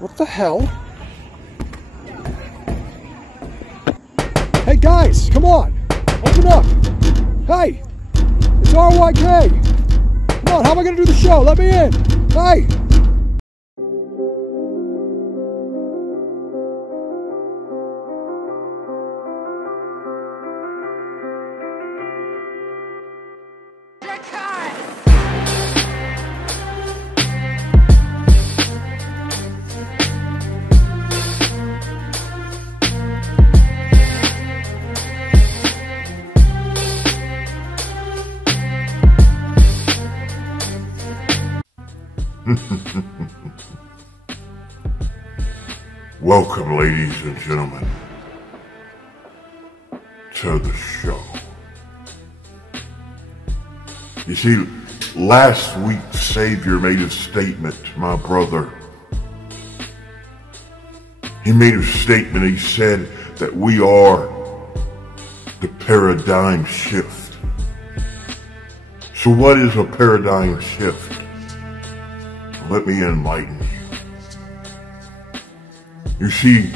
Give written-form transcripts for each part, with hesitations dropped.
What the hell? Hey guys, come on! Open up! Hey! It's RYK! Come on, how am I gonna do the show? Let me in! Hey! Welcome, ladies and gentlemen, to the show. You see, last week Savior made a statement to my brother. He made a statement. He said that we are the paradigm shift. So what is a paradigm shift? Let me enlighten you. You see,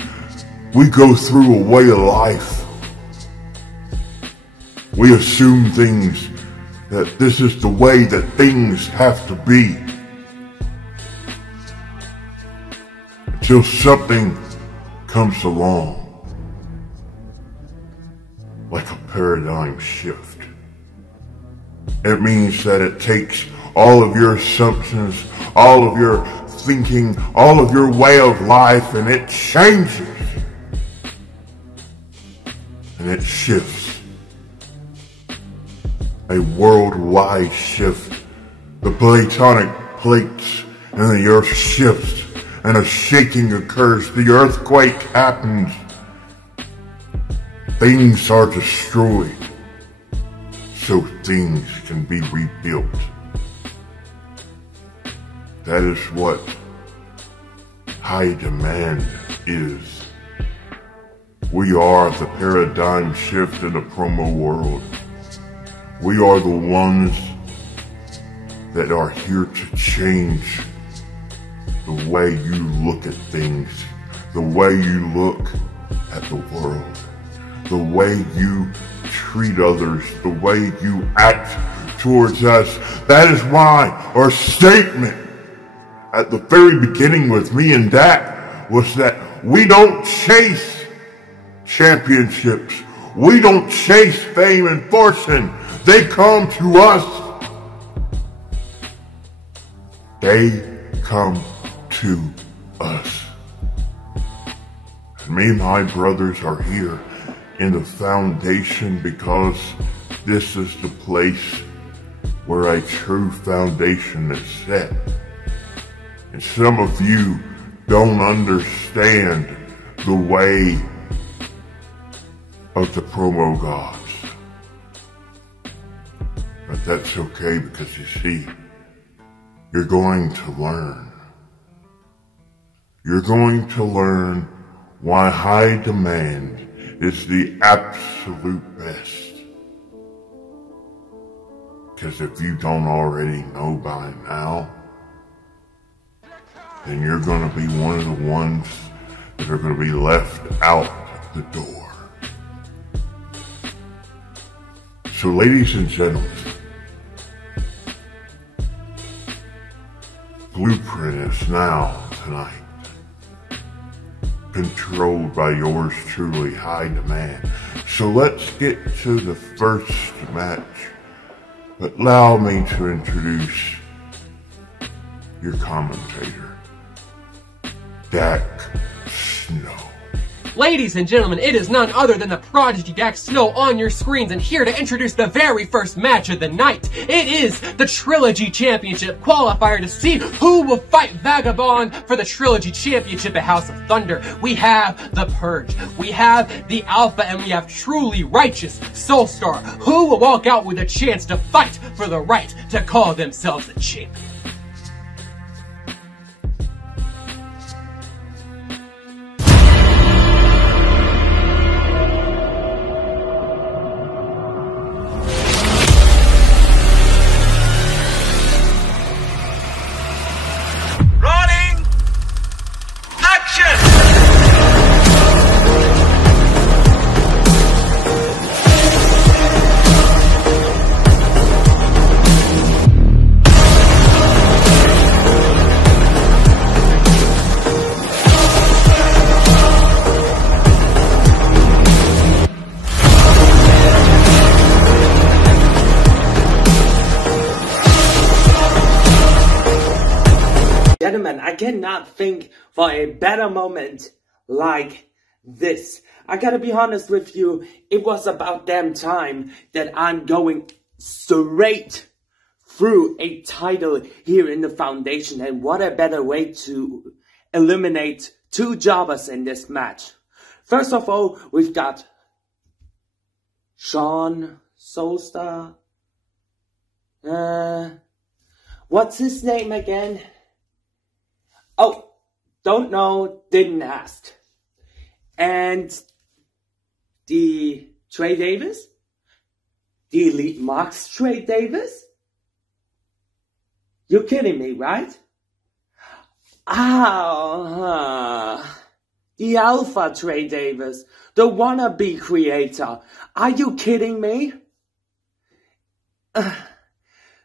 we go through a way of life. We assume things, that this is the way that things have to be. Until something comes along, like a paradigm shift. It means that it takes all of your assumptions, all of your thinking, all of your way of life, and it changes. And it shifts. A worldwide shift. The tectonic plates and the earth shifts, and a shaking occurs. The earthquake happens. Things are destroyed, so things can be rebuilt. That is what high demand is. We are the paradigm shift in the promo world. We are the ones that are here to change the way you look at things, the way you look at the world, the way you treat others, the way you act towards us. That is why our statement at the very beginning with me and Dak was that we don't chase championships. We don't chase fame and fortune. They come to us. They come to us. And me and my brothers are here in the foundation because this is the place where a true foundation is set. And some of you don't understand the way of the promo gods. But that's okay, because you see, you're going to learn. You're going to learn why high demand is the absolute best. Because if you don't already know by now, then you're going to be one of the ones that are going to be left out the door. So ladies and gentlemen, Blueprint is now tonight, controlled by yours truly, High Demand. So let's get to the first match, but allow me to introduce your commentator, Dak Snow. Ladies and gentlemen, it is none other than the prodigy Dak Snow on your screens, and here to introduce the very first match of the night. It is the Trilogy Championship qualifier to see who will fight Vagabond for the Trilogy Championship at House of Thunder. We have the Purge, we have the Alpha, and we have truly righteous SOULSTAR, who will walk out with a chance to fight for the right to call themselves the champion. Gentlemen, I cannot think for a better moment like this. I gotta be honest with you, it was about damn time that I'm going straight through a title here in the foundation, and what a better way to eliminate two jobbers in this match. First of all, we've got Sean SOULSTAR. What's his name again? Oh, don't know, didn't ask. And the Trey Davis? The Elite Marks Trey Davis? You're kidding me, right? The Alpha Trey Davis, the wannabe creator. Are you kidding me?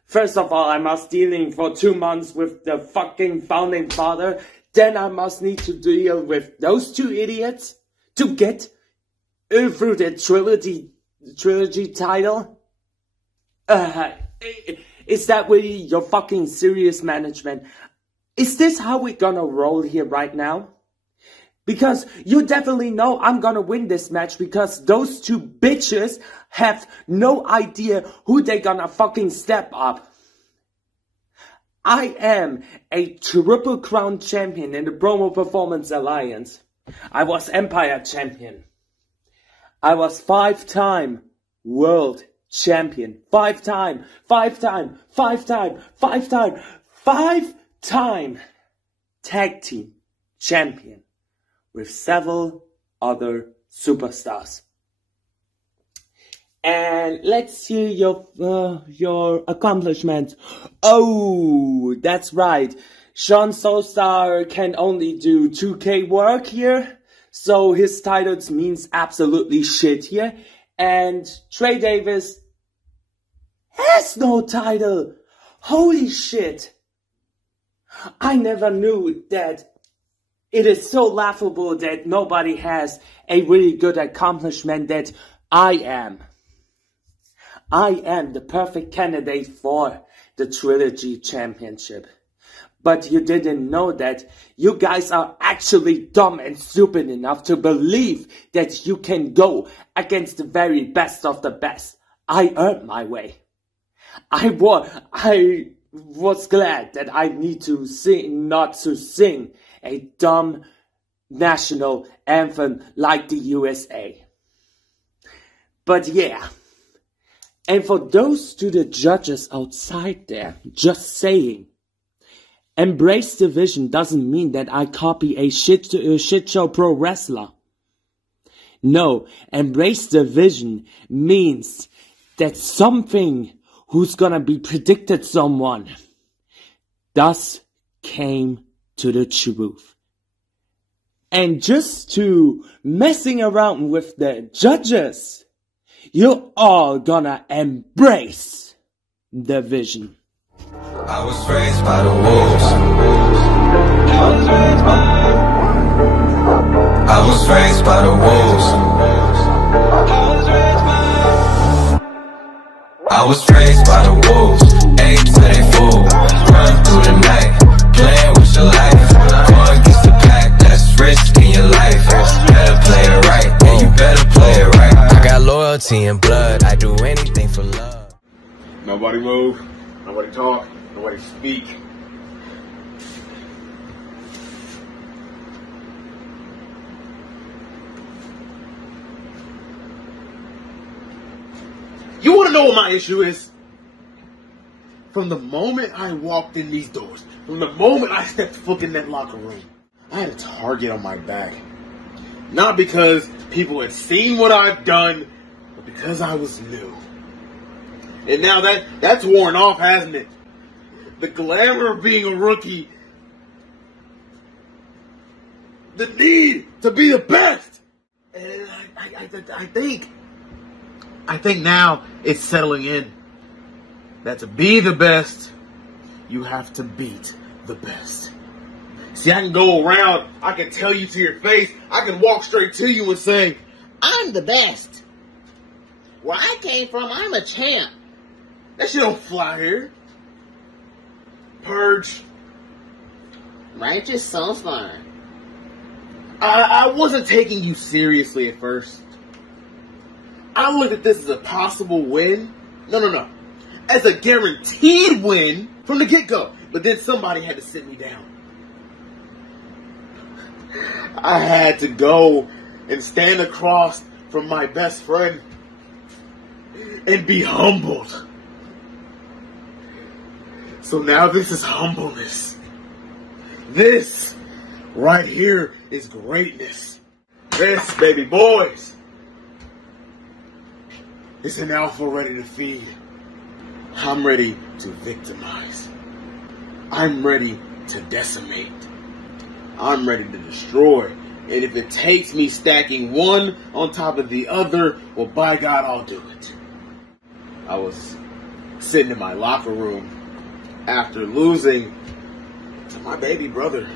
First of all, I must dealing for 2 months with the fucking founding father. Then I must need to deal with those two idiots to get through the trilogy title. Is that really your fucking serious management? Is this how we're gonna roll here right now? Because you definitely know I'm gonna win this match because those two bitches have no idea who they gonna fucking step up. I am a Triple Crown champion in the Promo Performance Alliance. I was Empire champion. I was 5-time world champion. 5-time tag team champion with several other superstars. And let's see your accomplishments. Oh, that's right. Sean SOULSTAR can only do 2K work here, so his titles means absolutely shit here. And Trey Davis has no title. Holy shit. I never knew that it is so laughable that nobody has a really good accomplishment that I am. I am the perfect candidate for the Trilogy Championship. But you didn't know that you guys are actually dumb and stupid enough to believe that you can go against the very best of the best. I earned my way. I was glad that I need to not to sing a dumb national anthem like the USA. But yeah. And for those to the judges outside there, just saying, embrace the vision doesn't mean that I copy a shit show pro wrestler. No, embrace the vision means that something who's gonna be predicted someone thus came to the truth. And just to messing around with the judges, you're all gonna embrace the vision. I was raised by the wolves. I was raised by the wolves. I was raised by the wolves. Ate till they fool. Run through the night, playing with your life. Going against the pack, that's risking your life. Better play it right, yeah, you better play it right. I got loyalty and blood, I do anything for love. Nobody move, nobody talk, nobody speak. You want to know what my issue is? From the moment I walked in these doors, from the moment I stepped foot in that locker room, I had a target on my back. Not because people had seen what I've done, but because I was new. And now that's worn off, hasn't it? The glamour of being a rookie. The need to be the best. And I think now it's settling in. That to be the best, you have to beat the best. See, I can go around, I can tell you to your face, I can walk straight to you and say, I'm the best. Where I came from, I'm a champ. That shit don't fly here. Purge, Righteous Soulstar. I wasn't taking you seriously at first. I looked at this as a possible win. No. As a guaranteed win from the get-go. But then somebody had to sit me down. I had to go and stand across from my best friend and be humbled. So now this is humbleness. This right here is greatness. This, baby boys, is an alpha ready to feed. I'm ready to victimize. I'm ready to decimate. I'm ready to destroy. And if it takes me stacking one on top of the other, well, by God, I'll do it. I was sitting in my locker room after losing to my baby brother.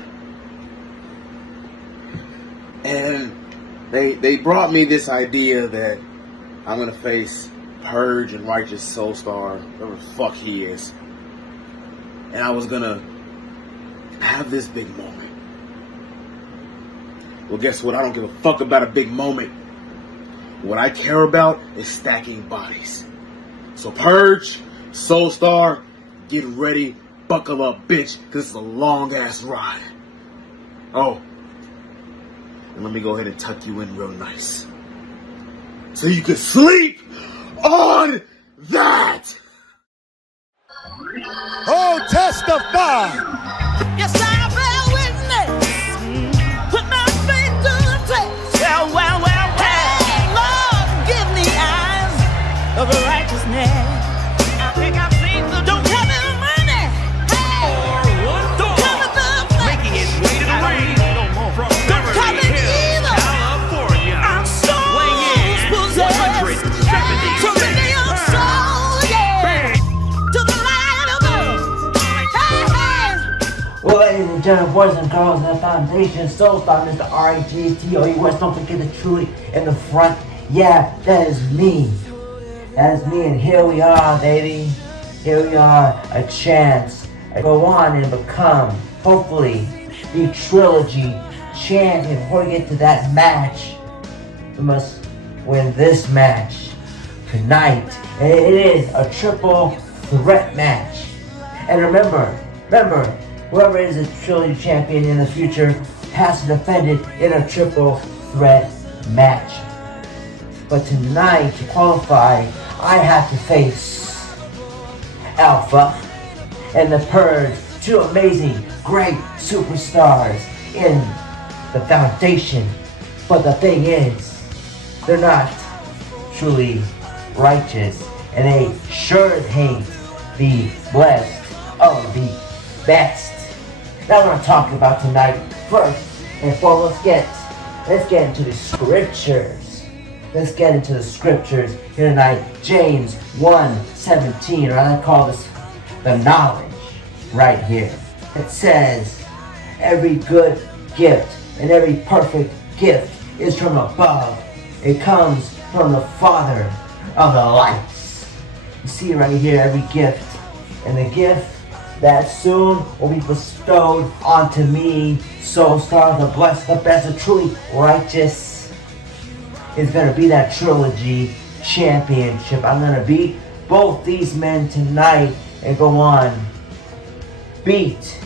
And they brought me this idea that I'm going to face Purge and Righteous Soulstar, whatever the fuck he is. And I was going to have this big moment. Well, guess what? I don't give a fuck about a big moment. What I care about is stacking bodies. So Purge, Soulstar, get ready, buckle up, bitch, because it's a long-ass ride. Oh, and let me go ahead and tuck you in real nice. So you can sleep on that! Oh, testify! Yes, I bear witness. Put my faith to the test. Well. Hey, Lord, give me eyes of righteousness. I think I've seen the don't tell me the money. Hey, don't tell me the flesh. Making its way to the ring from Beverly Hills, California. I'm so weighing in possessed. 170 So many your soul, yeah. To the light of love. Hey. Well, ladies and gentlemen, boys and girls in the foundation, Soulstar, Mr. RIKA, don't forget the truly in the front. Yeah, that is me. That is me, and here we are, baby. Here we are, a chance to go on and become, hopefully, the Trilogy champion. Before we get to that match, we must win this match tonight. And it is a triple threat match. And remember, whoever is a Trilogy champion in the future has to defend it in a triple threat match. But tonight, to qualify, I have to face Alpha and the Purge, two amazing, great superstars in the foundation. But the thing is, they're not truly righteous, and they sure hate the blessed of the best. That's what I'm talking about tonight. First and foremost, let's get into the scriptures. Let's get into the scriptures here tonight. James 1:17, or I call this the knowledge right here. It says, every good gift and every perfect gift is from above. It comes from the Father of the lights. You see right here, every gift. And the gift that soon will be bestowed onto me, Soulstar, the blessed, the best, the truly righteous, is going to be that Trilogy championship. I'm going to beat both these men tonight and go on, beat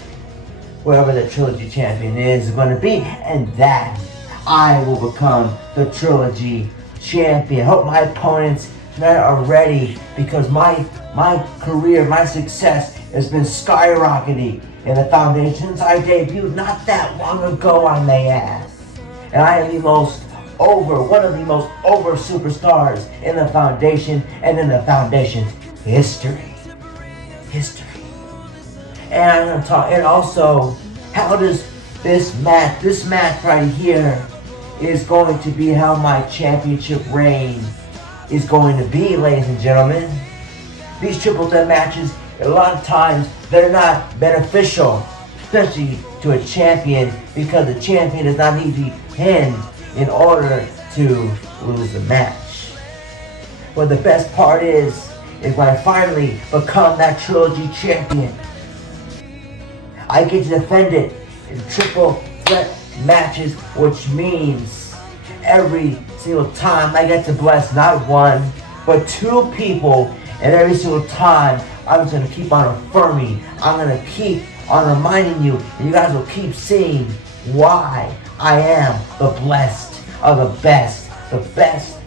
whoever the Trilogy champion is going to be, and that I will become the Trilogy champion. Hope my opponents tonight are ready, because my career, my success has been skyrocketing in the foundation since I debuted not that long ago, I may ask. And I am one of the most over superstars in the foundation and in the foundation's history. And I'm going to talk, and also, how does this match right here is going to be how my championship reign is going to be, ladies and gentlemen. These triple threat matches, a lot of times, they're not beneficial, especially to a champion, because the champion does not need to be pinned in order to lose the match. But the best part is when I finally become that Trilogy champion, I get to defend it in triple threat matches, which means every single time I get to bless not one, but two people, and every single time I'm just gonna keep on affirming, I'm gonna keep on reminding you, and you guys will keep seeing why I am the blessed of the best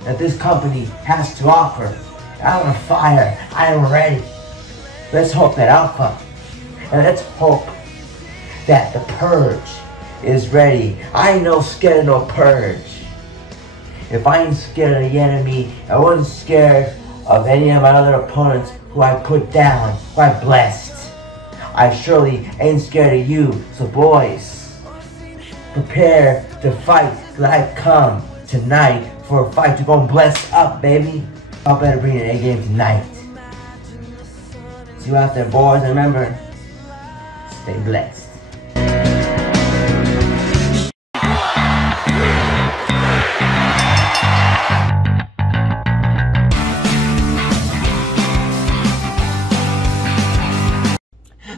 that this company has to offer. I'm on fire, I am ready. Let's hope that Alpha, and let's hope that the Purge is ready. I ain't no scared of no Purge. If I ain't scared of the enemy, I wasn't scared of any of my other opponents who I put down, who I blessed. I surely ain't scared of you, so boys, prepare to fight, because I've come tonight for a fight to go and bless up, baby. I better bring an A-game tonight. See you out there, boys, and remember, stay blessed.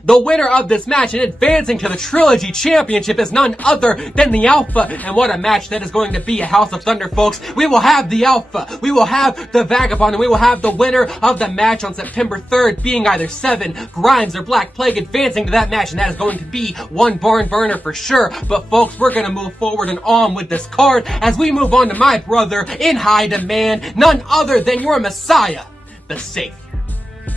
The winner of this match and advancing to the Trilogy Championship is none other than the Alpha. And what a match that is going to be at House of Thunder, folks. We will have the Alpha, we will have the Vagabond, and we will have the winner of the match on September 3rd being either Seven, Grimes, or Black Plague advancing to that match. And that is going to be one barn burner for sure. But folks, we're going to move forward and on with this card as we move on to my brother in high demand, none other than your Messiah, the Savior.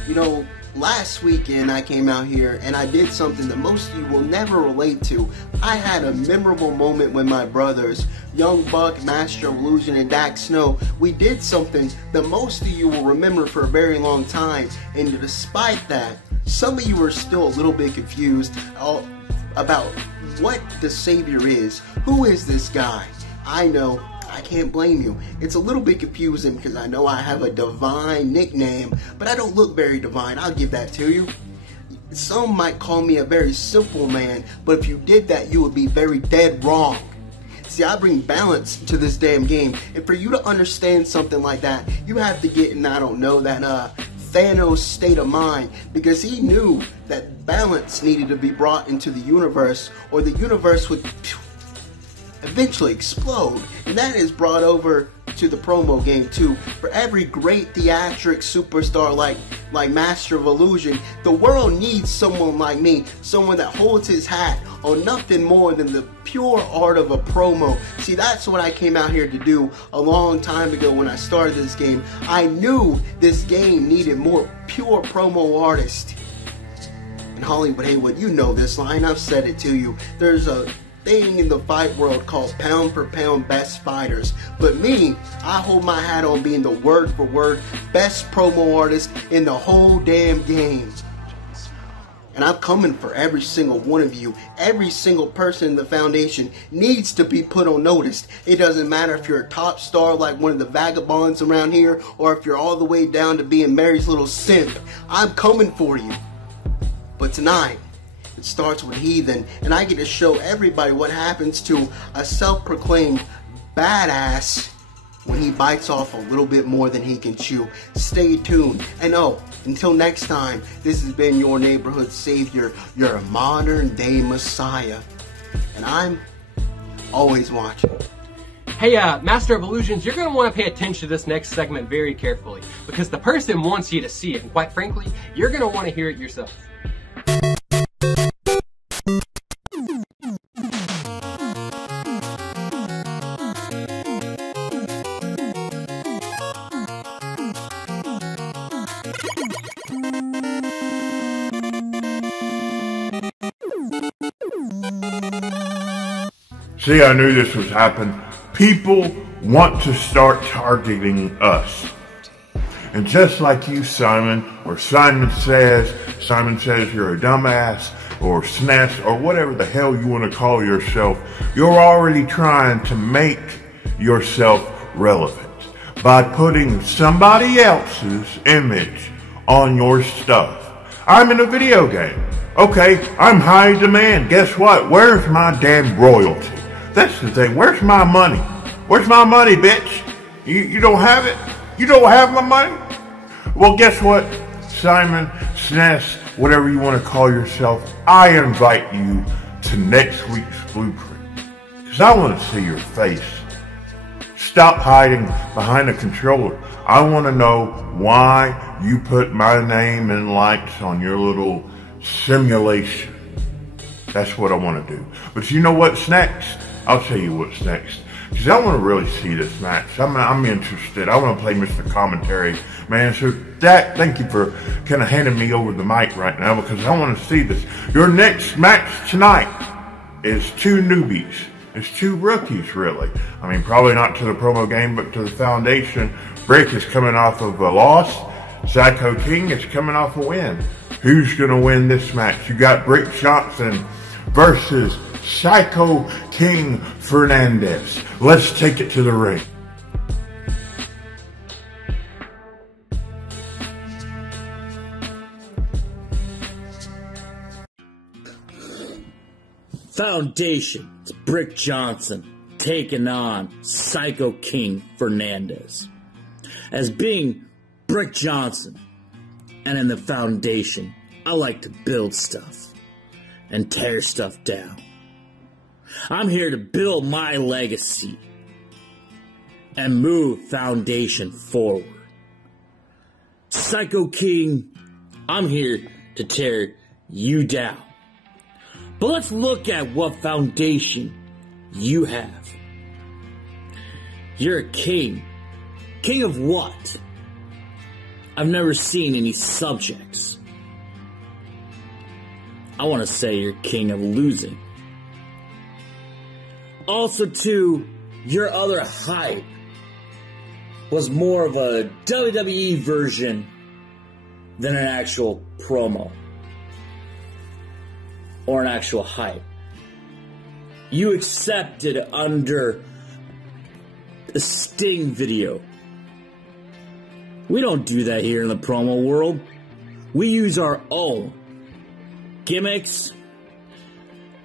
You know, last weekend I came out here and I did something that most of you will never relate to. I had a memorable moment with my brothers, Young Buck, Master of Illusion, and Dak Snow. We did something that most of you will remember for a very long time, and despite that, some of you are still a little bit confused about what the Savior is. Who is this guy? I know. I can't blame you. It's a little bit confusing because I know I have a divine nickname, but I don't look very divine. I'll give that to you. Some might call me a very simple man, but if you did that, you would be very dead wrong. See, I bring balance to this damn game, and for you to understand something like that, you have to get in, I don't know, that Thanos state of mind, because he knew that balance needed to be brought into the universe, or the universe would eventually explode. And that is brought over to the promo game too. For every great theatric superstar like Master of Illusion, the world needs someone like me, someone that holds his hat on nothing more than the pure art of a promo. See, that's what I came out here to do a long time ago when I started this game. I knew this game needed more pure promo artists. In Hollywood, Haywood, you know this line, I've said it to you. There's a thing in the fight world called pound for pound best fighters, but me, I hold my hat on being the word for word best promo artist in the whole damn game. And I'm coming for every single one of you. Every single person in the foundation needs to be put on notice. It doesn't matter if you're a top star like one of the vagabonds around here, or if you're all the way down to being Mary's little simp. I'm coming for you. But tonight, it starts with Heathen, and I get to show everybody what happens to a self-proclaimed badass when he bites off a little bit more than he can chew. Stay tuned. And oh, until next time, this has been your neighborhood savior, your modern day Messiah. And I'm always watching. Hey, Master of Illusions, you're going to want to pay attention to this next segment very carefully, because the person wants you to see it, and quite frankly, you're going to want to hear it yourself. See, I knew this was happening. People want to start targeting us. And just like you, Simon, or Simon says you're a dumbass, or SNES, or whatever the hell you want to call yourself, you're already trying to make yourself relevant by putting somebody else's image on your stuff. I'm in a video game. Okay, I'm high demand. Guess what? Where's my damn royalty? That's the thing. Where's my money? Where's my money, bitch? You don't have it? You don't have my money? Well, guess what? Simon, SNES, whatever you want to call yourself, I invite you to next week's blueprint. Because I want to see your face. Stop hiding behind a controller. I want to know why you put my name and lights on your little simulation. That's what I want to do. But you know what's next? I'll tell you what's next. Because I want to really see this match. I'm interested. I want to play Mr. Commentary, man. So, Dak, thank you for kind of handing me over the mic right now because I want to see this. Your next match tonight is two newbies. It's two rookies, really. I mean, probably not to the promo game, but to the foundation. Brick is coming off of a loss. Psycho King is coming off a win. Who's going to win this match? You got Brick Johnson versus Psycho King Fernandez. Let's take it to the ring. Foundation. It's Brick Johnson taking on Psycho King Fernandez. As being Brick Johnson and in the Foundation, I like to build stuff and tear stuff down. I'm here to build my legacy and move Foundation forward. Psycho King, I'm here to tear you down. But let's look at what foundation you have. You're a king. King of what? I've never seen any subjects. I want to say you're king of losing. Also, too, your other hype was more of a WWE version than an actual promo. Or an actual hype. You accepted under a Sting video. We don't do that here in the promo world. We use our own gimmicks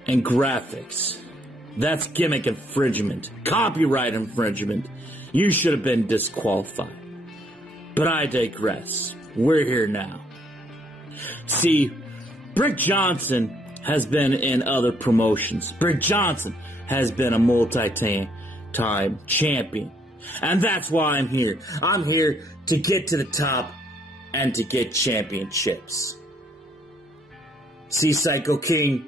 and graphics. That's gimmick infringement. Copyright infringement. You should have been disqualified. But I digress. We're here now. See, Brick Johnson has been in other promotions. Brick Johnson has been a multi-time champion. And that's why I'm here. I'm here to get to the top and to get championships. See, Psycho King,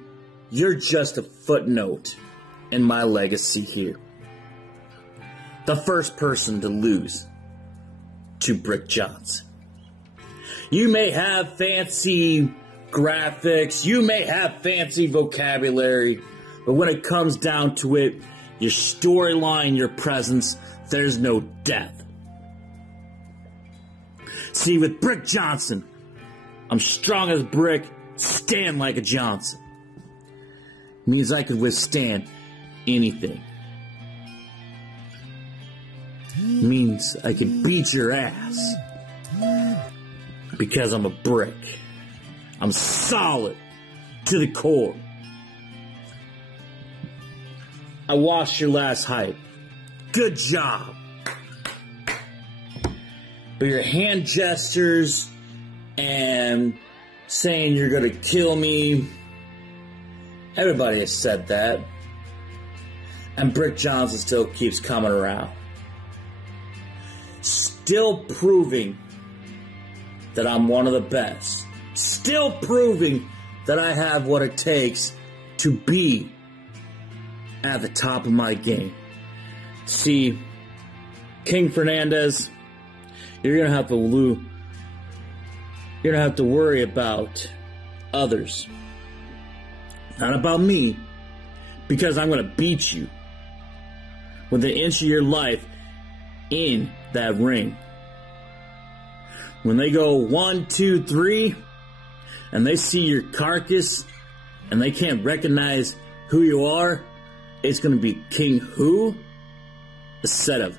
you're just a footnote in my legacy here. The first person to lose to Brick Johnson. You may have fancy graphics, you may have fancy vocabulary, but when it comes down to it, your storyline, your presence, there's no depth. See, with Brick Johnson, I'm strong as a brick, stand like a Johnson. Means I could withstand anything. Means I could beat your ass. Because I'm a brick. I'm solid to the core. I watched your last hype. Good job. But your hand gestures and saying you're gonna kill me, everybody has said that. And Brick Johnson still keeps coming around. Still proving that I'm one of the best. Still proving that I have what it takes to be at the top of my game. See, King Fernandez, you're gonna have to worry about others, not about me, because I'm gonna beat you with an inch of your life in that ring. When they go 1, 2, 3, and they see your carcass, and they can't recognize who you are, it's going to be King who? Instead of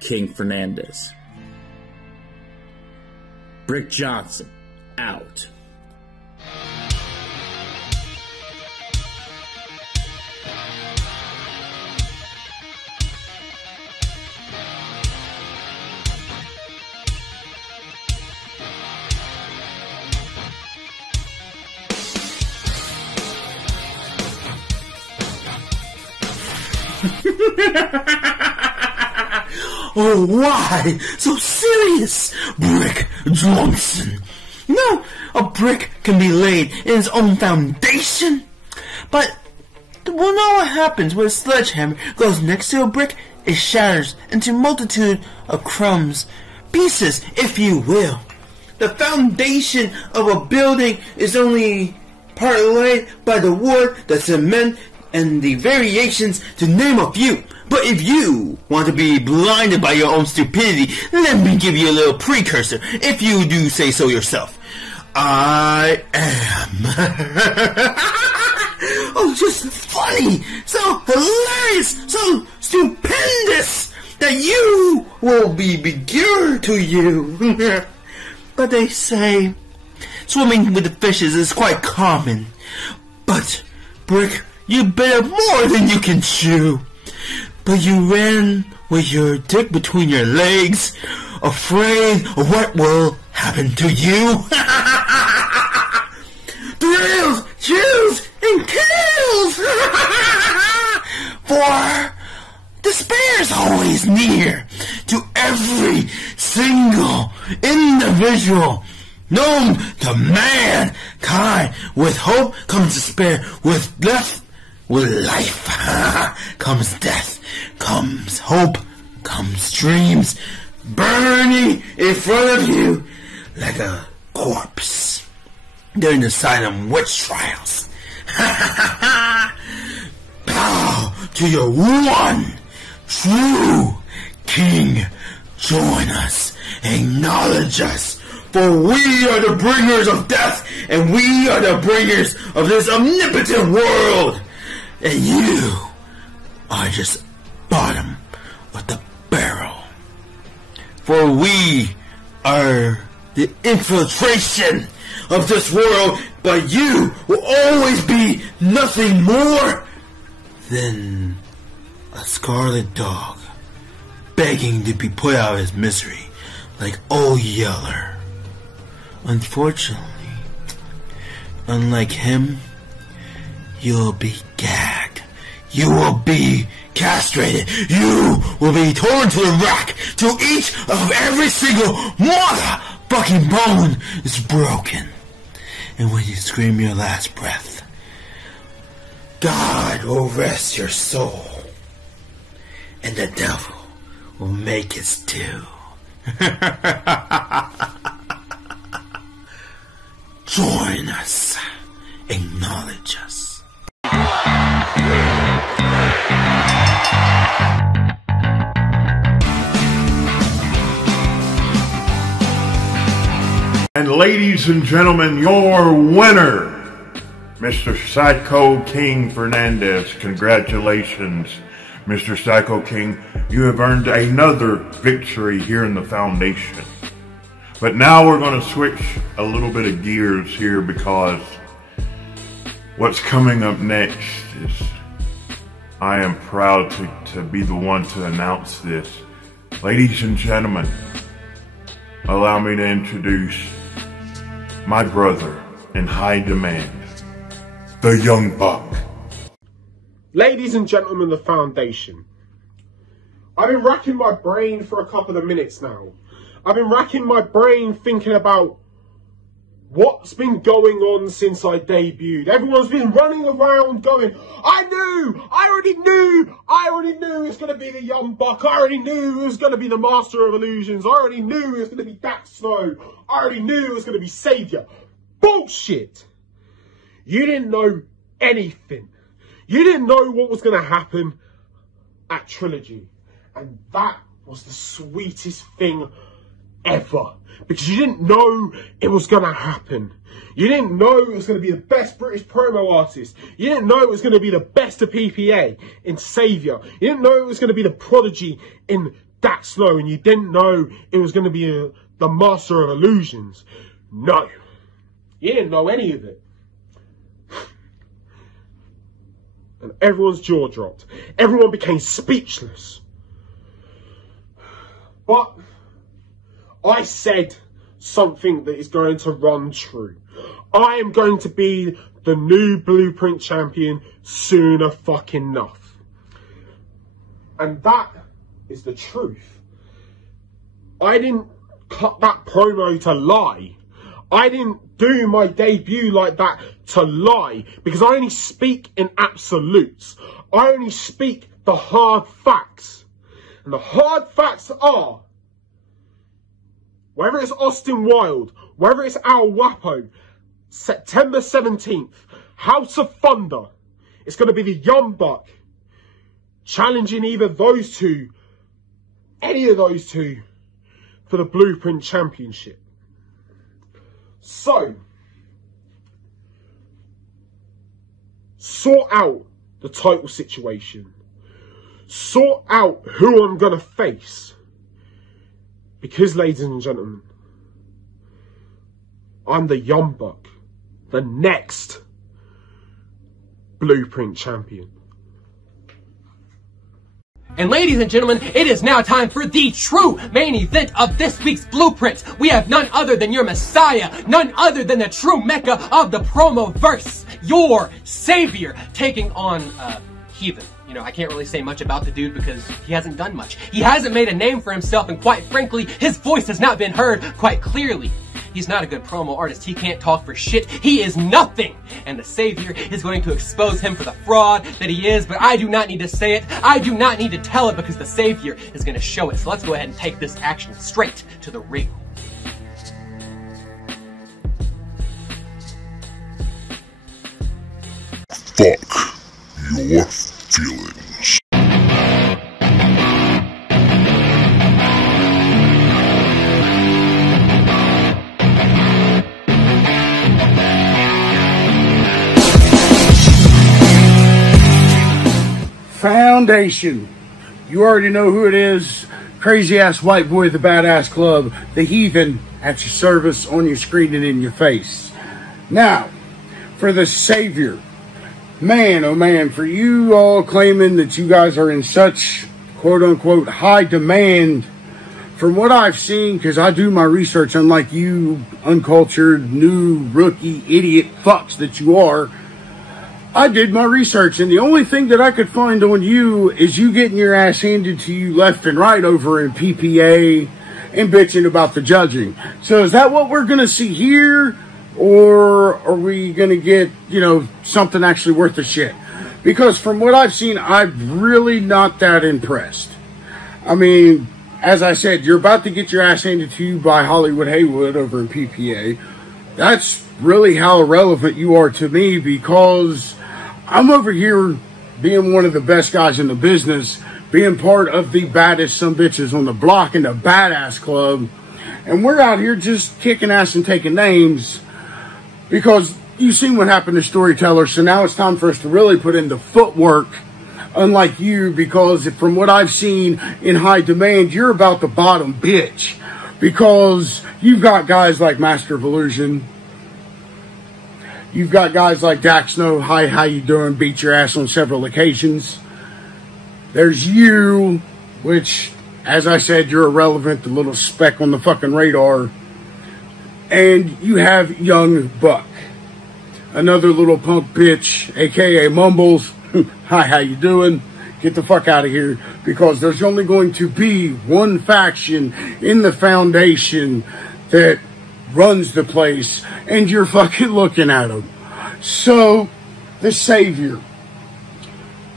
King Fernandez. Brick Johnson, out. Oh, why so serious, Brick Johnson? You know, a brick can be laid in its own foundation, but we'll know what happens when a sledgehammer goes next to a brick. It shatters into a multitude of crumbs, pieces, if you will. The foundation of a building is only partly laid by the wood, the cement, and the variations, to name a few. But if you want to be blinded by your own stupidity, let me give you a little precursor, if you do say so yourself. I am. Oh, just funny, so hilarious, so stupendous, that you will be beguiled to you. But they say swimming with the fishes is quite common. But, Brick, you bit up more than you can chew. But you ran with your dick between your legs, afraid of what will happen to you. Thrills, chills, and kills. For despair's always near to every single individual known to mankind. With hope comes despair. With death, with life comes death, comes hope, comes dreams, burning in front of you like a corpse during the Salem witch trials. Bow to your one true King. Join us, acknowledge us, for we are the bringers of death, and we are the bringers of this omnipotent world, and you are just bottom of the barrel. For we are the infiltration of this world, but you will always be nothing more than a scarlet dog begging to be put out of his misery like Old Yeller. Unfortunately, unlike him, you'll be gagged. You will be castrated. You will be torn to the rack till each of every single motherfucking bone is broken. And when you scream your last breath, God will rest your soul, and the devil will make his due. Join us. Acknowledge us. And ladies and gentlemen, your winner, Mr. Psycho King Fernandez. Congratulations, Mr. Psycho King. You have earned another victory here in the foundation. But now we're going to switch a little bit of gears here, because what's coming up next is, I am proud to be the one to announce this. Ladies and gentlemen, allow me to introduce my brother in high demand, the Young Buck. Ladies and gentlemen, the foundation. I've been racking my brain for a couple of minutes now. I've been racking my brain thinking about what's been going on since I debuted. Everyone's been running around going, I already knew it was going to be the Young Buck. I already knew it was going to be the Master of Illusions. I already knew it was going to be Dak Snow. I already knew it was going to be Savior. Bullshit. You didn't know anything. You didn't know what was going to happen at Trilogy. And that was the sweetest thing ever. Because you didn't know it was going to happen. You didn't know it was going to be the best British promo artist. You didn't know it was going to be the best of PPA in Saviour. You didn't know it was going to be the Prodigy in Dak Snow. And you didn't know it was going to be the Master of Illusions. No. You didn't know any of it. And everyone's jaw dropped. Everyone became speechless. But I said something that is going to run true. I am going to be the new Blueprint champion sooner fucking enough. And that is the truth. I didn't cut that promo to lie. I didn't do my debut like that to lie, because I only speak in absolutes. I only speak the hard facts. And the hard facts are, whether it's Austin Wilde, whether it's Al Wapo, September 17th, House of Thunder, it's going to be the Young Buck challenging either those two, any of those two, for the Blueprint Championship. So, sort out the title situation. Sort out who I'm going to face. Because, ladies and gentlemen, I'm the Young Buck, the next Blueprint Champion. And ladies and gentlemen, it is now time for the true main event of this week's Blueprint. We have none other than your Messiah, none other than the true Mecca of the promo-verse, your Savior, taking on Heathen. You know, I can't really say much about the dude because he hasn't done much. He hasn't made a name for himself, and quite frankly, his voice has not been heard quite clearly. He's not a good promo artist. He can't talk for shit. He is nothing. And the Savior is going to expose him for the fraud that he is, but I do not need to say it. I do not need to tell it, because the Savior is going to show it. So let's go ahead and take this action straight to the ring. Fuck your feelings. Foundation. You already know who it is. Crazy ass white boy of the Badass Club, the Heathen, at your service, on your screen and in your face. Now, for the Savior. Man, oh man, for you all claiming that you guys are in such quote unquote high demand, from what I've seen, because I do my research, unlike you uncultured, new, rookie, idiot fucks that you are, I did my research, and the only thing that I could find on you is you getting your ass handed to you left and right over in PPA and bitching about the judging. So is that what we're going to see here? Or are we going to get, you know, something actually worth a shit? Because from what I've seen, I'm really not that impressed. I mean, as I said, you're about to get your ass handed to you by Hollywood Haywood over in PPA. That's really how irrelevant you are to me, because I'm over here being one of the best guys in the business, being part of the baddest sumbitches on the block in the Badass Club, and we're out here just kicking ass and taking names, because you've seen what happened to Storyteller. So now it's time for us to really put in the footwork, unlike you, because from what I've seen in high demand, you're about the bottom bitch, because you've got guys like Master of Illusion. You've got guys like Dax Snow, hi, how you doing, beat your ass on several occasions. There's you, which, as I said, you're irrelevant, the little speck on the fucking radar. And you have Young Buck, another little punk bitch, aka Mumbles. Hi, how you doing? Get the fuck out of here, because there's only going to be one faction in the Foundation that runs the place, and you're fucking looking at him. So, the Savior,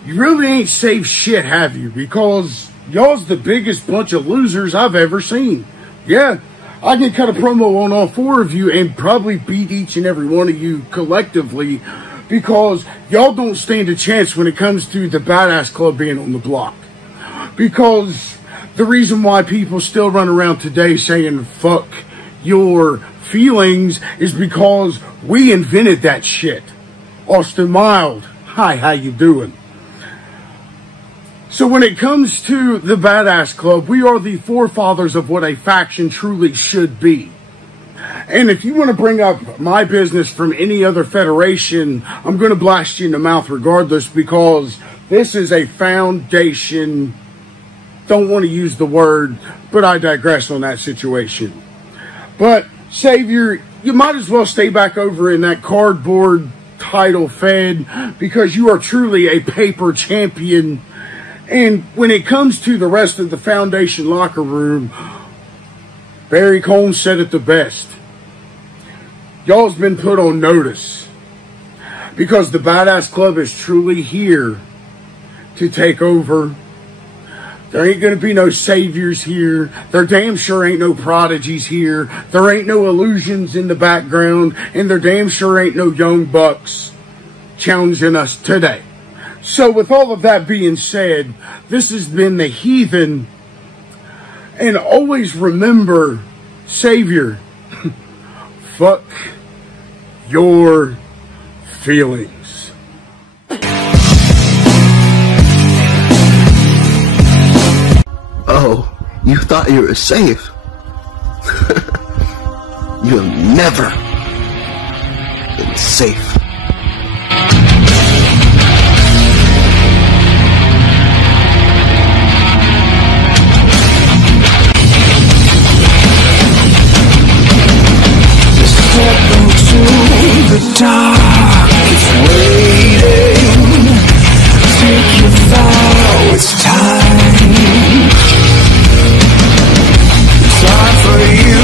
you really ain't saved shit, have you? Because y'all's the biggest bunch of losers I've ever seen. Yeah, I can cut a promo on all four of you and probably beat each and every one of you collectively, because y'all don't stand a chance when it comes to the Badass Club being on the block. Because the reason why people still run around today saying fuck your feelings is because we invented that shit. Austin Wilde, hi, how you doing? So when it comes to the Badass Club, we are the forefathers of what a faction truly should be. And if you want to bring up my business from any other federation, I'm going to blast you in the mouth regardless, because this is a foundation. Don't want to use the word, but I digress on that situation. But, Savior, you might as well stay back over in that cardboard title fed, because you are truly a paper champion, And when it comes to the rest of the Foundation locker room, Barry Combs said it the best. Y'all's been put on notice because the Badass Club is truly here to take over. There ain't going to be no saviors here. There damn sure ain't no prodigies here. There ain't no illusions in the background. And there damn sure ain't no young bucks challenging us today. So with all of that being said, this has been the Heathen. And always remember, Savior, fuck your feelings. Oh, you thought you were safe? You have never been safe. The dark is waiting. Take your vow, it's time. It's time for you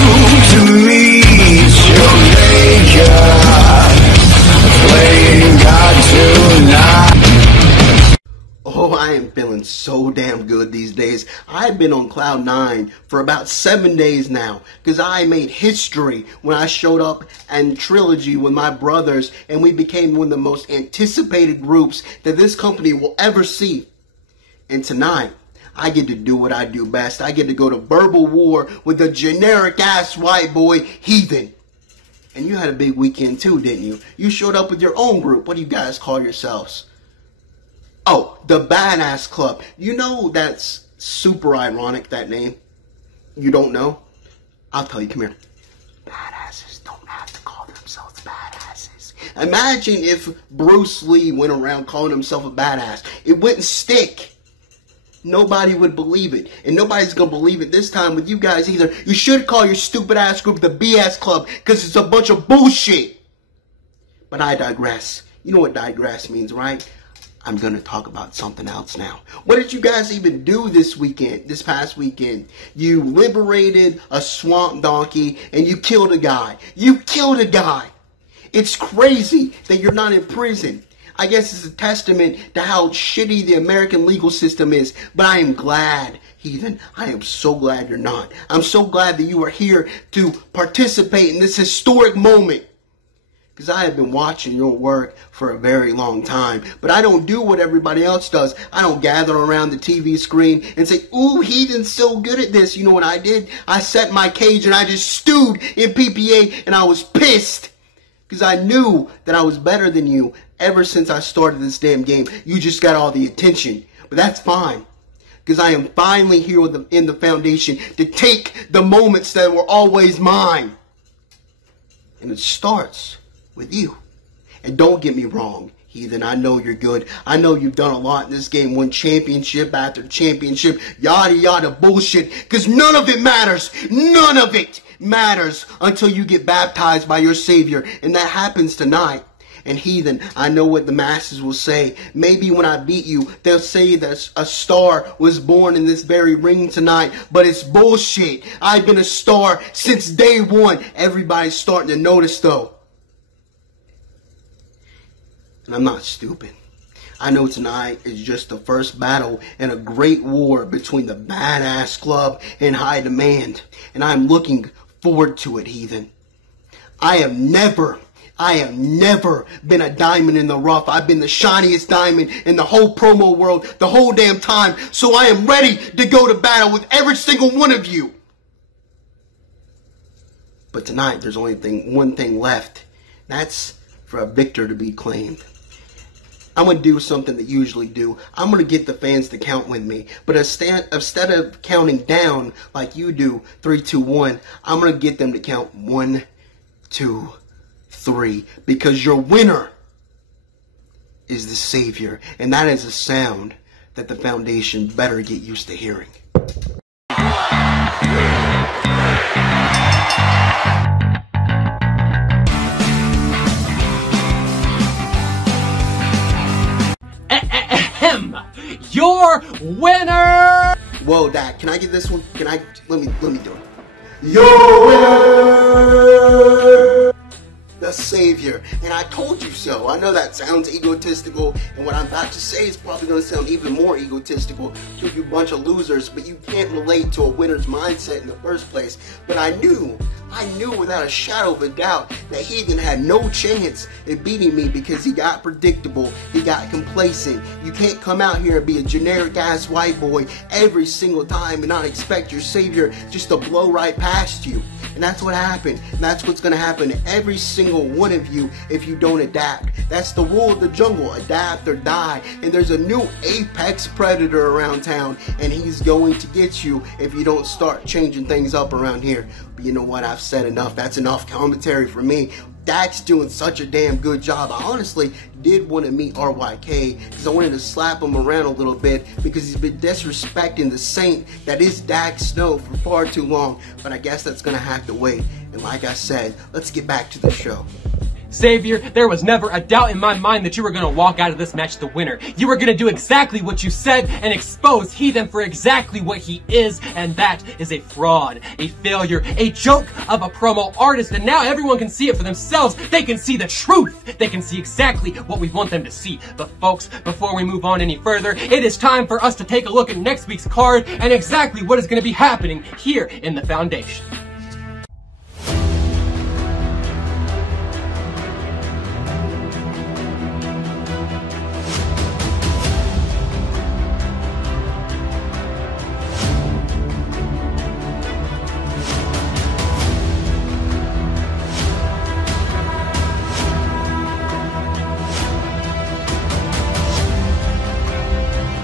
to meet your maker. Playing God tonight. Oh, I am feeling so damn good these days. I've been on cloud 9 for about 7 days now because I made history when I showed up in Trilogy with my brothers and we became one of the most anticipated groups that this company will ever see. And tonight, I get to do what I do best. I get to go to verbal war with the generic ass white boy Heathen. And you had a big weekend too, didn't you? You showed up with your own group. What do you guys call yourselves? Oh, the Badass Club. You know that's super ironic, that name? You don't know? I'll tell you, come here. Badasses don't have to call themselves badasses. Imagine if Bruce Lee went around calling himself a badass. It wouldn't stick. Nobody would believe it. And nobody's going to believe it this time with you guys either. You should call your stupid ass group the BS Club because it's a bunch of bullshit. But I digress. You know what digress means, right? I'm going to talk about something else now. What did you guys even do this weekend, this past weekend? You liberated a swamp donkey and you killed a guy. You killed a guy. It's crazy that you're not in prison. I guess it's a testament to how shitty the American legal system is. But I am glad, Heathen. I am so glad you're not. I'm so glad that you are here to participate in this historic moment. Because I have been watching your work for a very long time. But I don't do what everybody else does. I don't gather around the TV screen and say, ooh, Heathen's so good at this. You know what I did? I set my cage and I just stewed in PPA and I was pissed. Because I knew that I was better than you ever since I started this damn game. You just got all the attention. But that's fine. Because I am finally here in the Foundation to take the moments that were always mine. And it starts with you. And don't get me wrong, Heathen, I know you're good. I know you've done a lot in this game, won championship after championship, yada yada bullshit, because none of it matters. None of it matters until you get baptized by your Savior, and that happens tonight. And Heathen, I know what the masses will say. Maybe when I beat you, they'll say that a star was born in this very ring tonight, but it's bullshit. I've been a star since day one. Everybody's starting to notice though. And I'm not stupid. I know tonight is just the first battle in a great war between the Badass Club and High Demand. And I'm looking forward to it, Heathen. I have never been a diamond in the rough. I've been the shiniest diamond in the whole promo world the whole damn time. So I am ready to go to battle with every single one of you. But tonight there's only one thing left. That's for a victor to be claimed. I'm going to do something that you usually do. I'm going to get the fans to count with me. But instead of counting down like you do, 3, 2, 1, I'm going to get them to count 1, 2, 3. Because your winner is the Savior. And that is a sound that the Foundation better get used to hearing. your winner! Whoa, Dak, can I get this one? Let me do it. Your winner! The Savior. And I told you so. I know that sounds egotistical, and what I'm about to say is probably going to sound even more egotistical to you bunch of losers, but you can't relate to a winner's mindset in the first place. But I knew without a shadow of a doubt that Heathen had no chance at beating me because he got predictable, he got complacent. You can't come out here and be a generic ass white boy every single time and not expect your Savior just to blow right past you. And that's what happened. And that's what's going to happen to every single one of you if you don't adapt. That's the rule of the jungle. Adapt or die. And there's a new apex predator around town, and he's going to get you if you don't start changing things up around here. But you know what? I've said enough. That's enough commentary for me. Dak's doing such a damn good job. I honestly did want to meet RYK because I wanted to slap him around a little bit because he's been disrespecting the saint that is Dak Snow for far too long. But I guess that's going to have to wait. And like I said, let's get back to the show. Savior, there was never a doubt in my mind that you were going to walk out of this match the winner. You were going to do exactly what you said and expose Heathen for exactly what he is, and that is a fraud, a failure, a joke of a promo artist, and now everyone can see it for themselves. They can see the truth. They can see exactly what we want them to see. But folks, before we move on any further, it is time for us to take a look at next week's card and exactly what is going to be happening here in the Foundation.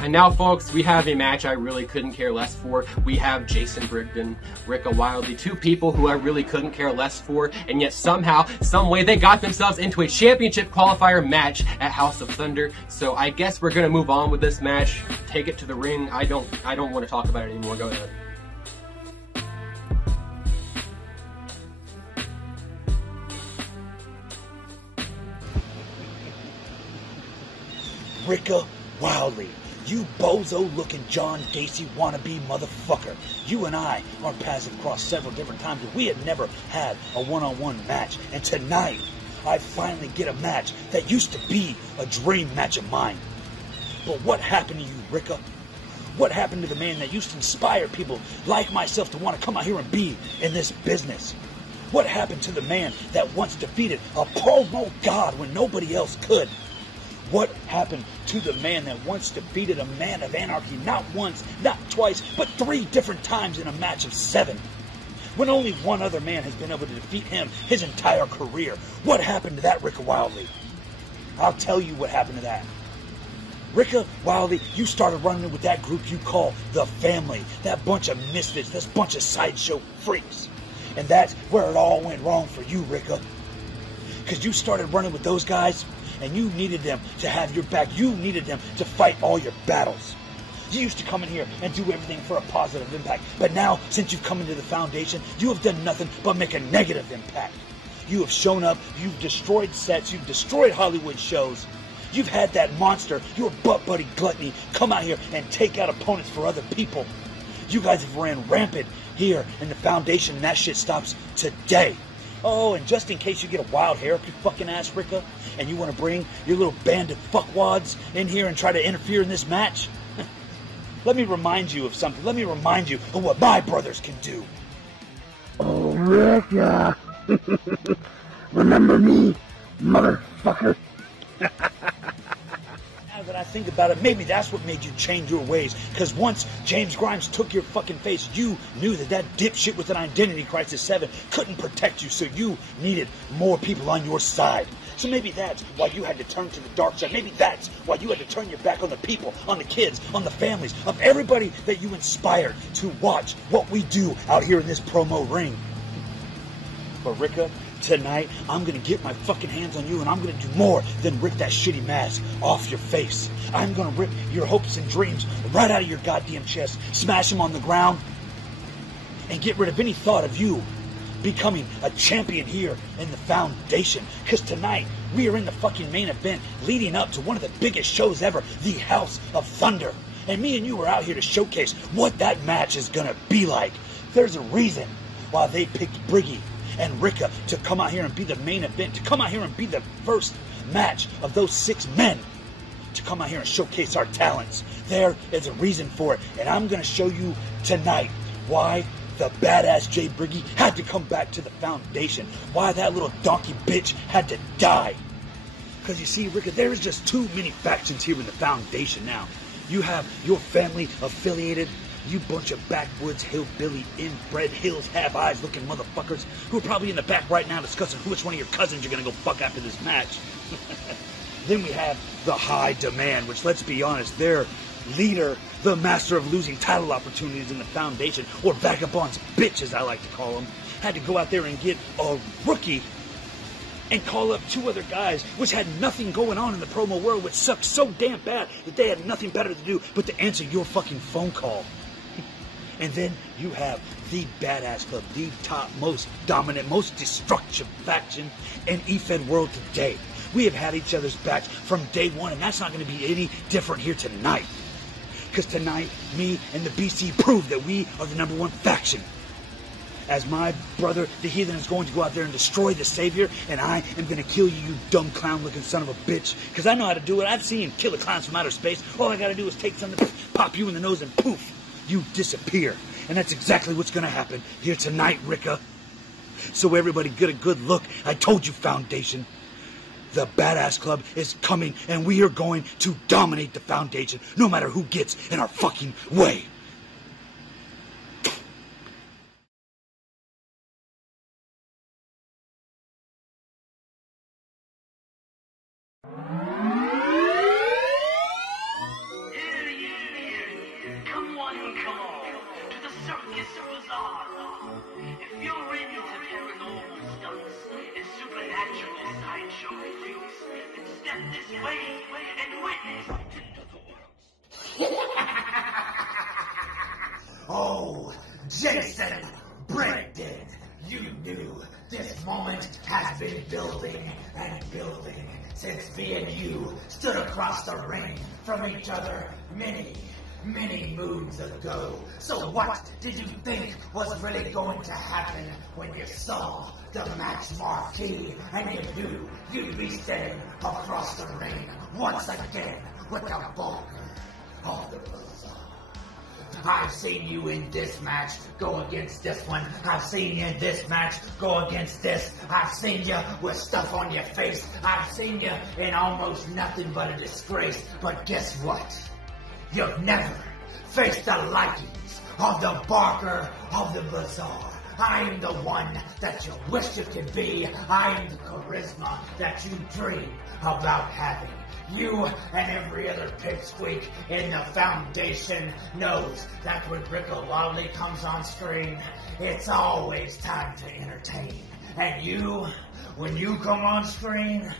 And now, folks, we have a match I really couldn't care less for. We have Jason Brigdon, RIKA WILDLEE, two people who I really couldn't care less for, and yet somehow, some way, they got themselves into a championship qualifier match at House of Thunder. So I guess we're gonna move on with this match, take it to the ring. I don't want to talk about it anymore. Go ahead. RIKA WILDLEE, you bozo-looking John Gacy wannabe motherfucker. You and I, our paths have crossed several different times, but we had never had a one-on-one match. And tonight, I finally get a match that used to be a dream match of mine. But what happened to you, RIKA? What happened to the man that used to inspire people like myself to want to come out here and be in this business? What happened to the man that once defeated a promo god when nobody else could? What happened to the man that once defeated a man of anarchy not once, not twice, but 3 different times in a match of 7? When only one other man has been able to defeat him his entire career. What happened to that, RIKA WILDLEE? I'll tell you what happened to that. RIKA WILDLEE, you started running with that group you call the family. That bunch of misfits, this bunch of sideshow freaks. And that's where it all went wrong for you, RIKA. Because you started running with those guys, and you needed them to have your back. You needed them to fight all your battles. You used to come in here and do everything for a positive impact. But now, since you've come into the Foundation, you have done nothing but make a negative impact. You have shown up, you've destroyed sets, you've destroyed Hollywood shows. You've had that monster, your butt buddy Gluttony, come out here and take out opponents for other people. You guys have ran rampant here in the Foundation, and that shit stops today. Oh, and just in case you get a wild hair up your fucking ass, RIKA, and you want to bring your little band of fuckwads in here and try to interfere in this match, let me remind you of something. Let me remind you of what my brothers can do. Oh, RIKA. Remember me, motherfucker? Now that I think about it, maybe that's what made you change your ways. Because once James Grimes took your fucking face, you knew that that dipshit with an Identity Crisis 7 couldn't protect you, so you needed more people on your side. So maybe that's why you had to turn to the dark side. Maybe that's why you had to turn your back on the people, on the kids, on the families, of everybody that you inspired to watch what we do out here in this promo ring. But RIKA, tonight, I'm going to get my fucking hands on you, and I'm going to do more than rip that shitty mask off your face. I'm going to rip your hopes and dreams right out of your goddamn chest, smash them on the ground, and get rid of any thought of you becoming a champion here in the Foundation. Because tonight, we are in the fucking main event leading up to one of the biggest shows ever, the House of Thunder. And me and you are out here to showcase what that match is gonna be like. There's a reason why they picked Briggy and RIKA to come out here and be the main event, to come out here and be the first match of those 6 men, to come out here and showcase our talents. There is a reason for it, and I'm gonna show you tonight why the badass Jay Briggy had to come back to the foundation, why that little donkey bitch had to die. Because you see, RIKA, there is just too many factions here in the foundation now. You have your family affiliated, you bunch of backwoods, hillbilly, inbred, hills, have-eyes looking motherfuckers who are probably in the back right now discussing which one of your cousins you're gonna go fuck after this match. Then we have the High Demand, which, let's be honest, their leader, the master of losing title opportunities in the foundation, or Vagabond's bitch as I like to call him, had to go out there and get a rookie and call up 2 other guys, which had nothing going on in the promo world, which sucked so damn bad that they had nothing better to do but to answer your fucking phone call. And then you have the badass club, the top, most dominant, most destructive faction in EFED world today. We have had each other's backs from day one, and that's not going to be any different here tonight. Because tonight, me and the BC prove that we are the #1 faction. As my brother, the Heathen, is going to go out there and destroy the Savior, and I am going to kill you, you dumb clown-looking son of a bitch. Because I know how to do it. I've seen killer clowns from outer space. All I got to do is take something, pop you in the nose, and poof, you disappear. And that's exactly what's going to happen here tonight, RIKA. So everybody get a good look. I told you, Foundation. The Badass Club is coming, and we are going to dominate the Foundation, no matter who gets in our fucking way. Oh, Jason Brigdon, you knew this moment has been building and building since me and you stood across the ring from each other many moons ago. So what did you think was really going to happen when you saw the match marquee and you knew you'd be standing across the ring once again with the Barker of the Bazaar? I've seen you in this match go against this one. I've seen you in this match go against this. I've seen you with stuff on your face. I've seen you in almost nothing but a disgrace. But guess what? You've never faced the likings of the Barker of the Bazaar. I am the one that you wish you could be. I am the charisma that you dream about having. You and every other pipsqueak in the Foundation knows that when RIKA WILDLEE comes on screen, it's always time to entertain. And you, when you come on screen,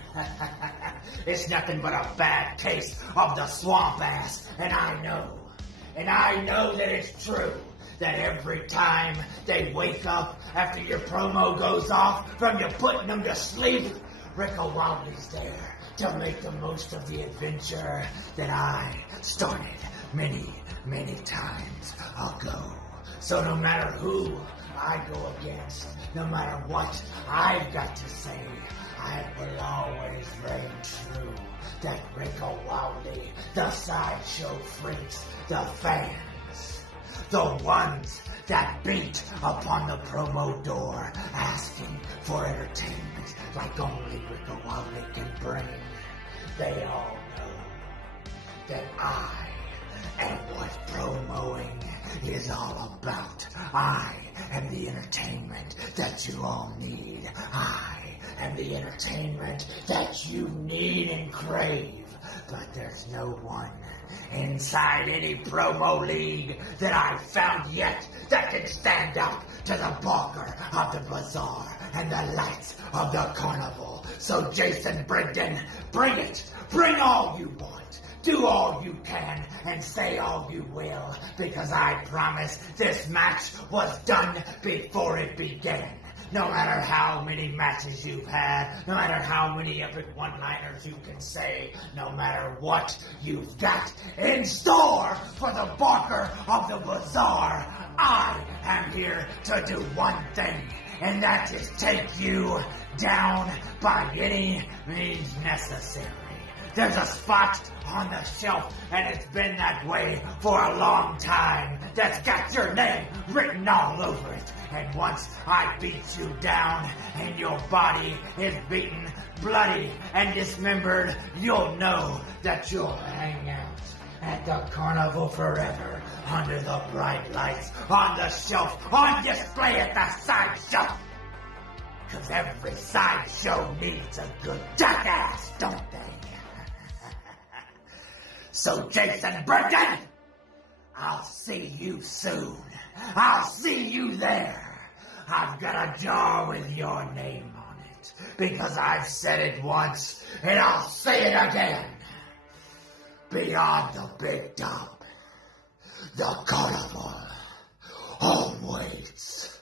it's nothing but a bad case of the swamp ass. And I know that it's true. That every time they wake up after your promo goes off from you putting them to sleep, RIKA WILDLEE's there to make the most of the adventure that I started many times ago. So no matter who I go against, no matter what I've got to say, I will always reign true. That RIKA WILDLEE, the sideshow freaks, the fans, the ones that beat upon the promo door asking for entertainment like only RIKA WILDLEE can bring. They all know that I am what promoing is all about. I am the entertainment that you all need. I am the entertainment that you need and crave. But there's no one inside any promo league that I've found yet that can stand up to the Barker of the Bazaar and the lights of the carnival. So Jason Brigdon, bring it. Bring all you want. Do all you can and say all you will, because I promise this match was done before it began. No matter how many matches you've had, no matter how many epic one-liners you can say, no matter what you've got in store for the barker of the bazaar, I am here to do one thing, and that is take you down by any means necessary. There's a spot on the shelf, and it's been that way for a long time, that's got your name written all over it. And once I beat you down and your body is beaten, bloody, and dismembered, you'll know that you'll hang out at the carnival forever under the bright lights, on the shelf, on display at the sideshow. Cause every sideshow needs a good jackass, don't they? So Jason Brigdon, I'll see you soon. I'll see you there. I've got a jar with your name on it, because I've said it once, and I'll say it again. Beyond the big dog, the carnival awaits.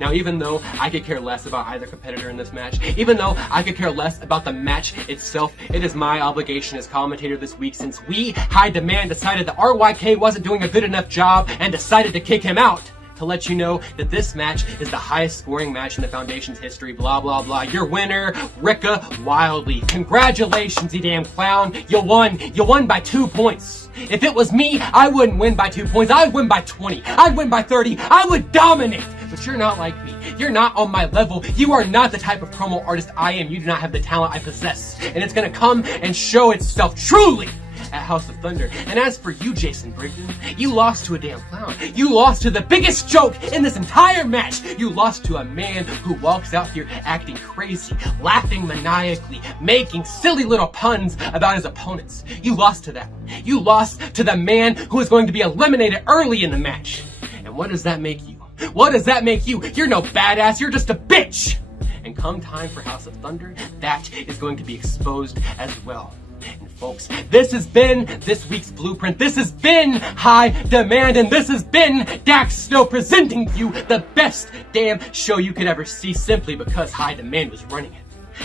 Now, even though I could care less about either competitor in this match, even though I could care less about the match itself, it is my obligation as commentator this week, since we, High Demand, decided that RYK wasn't doing a good enough job and decided to kick him out, to let you know that this match is the highest scoring match in the Foundation's history, blah, blah, blah. Your winner, RIKA WILDLEE. Congratulations, you damn clown. You won. You won by 2 points. If it was me, I wouldn't win by 2 points. I'd win by 20. I'd win by 30. I would dominate. But you're not like me. You're not on my level. You are not the type of promo artist I am. You do not have the talent I possess. And it's gonna come and show itself truly at House of Thunder. And as for you, Jason Brigdon, you lost to a damn clown. You lost to the biggest joke in this entire match. You lost to a man who walks out here acting crazy, laughing maniacally, making silly little puns about his opponents. You lost to that. You lost to the man who is going to be eliminated early in the match. And what does that make you? What does that make you? You're no badass, you're just a bitch! And come time for House of Thunder, that is going to be exposed as well. And folks, this has been this week's Blueprint. This has been High Demand, and this has been Dax Snow presenting you the best damn show you could ever see, simply because High Demand was running it.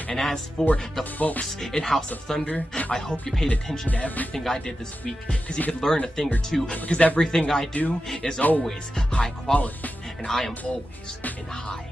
And as for the folks in House of Thunder, I hope you paid attention to everything I did this week, because you could learn a thing or two, because everything I do is always high quality, and I am always in high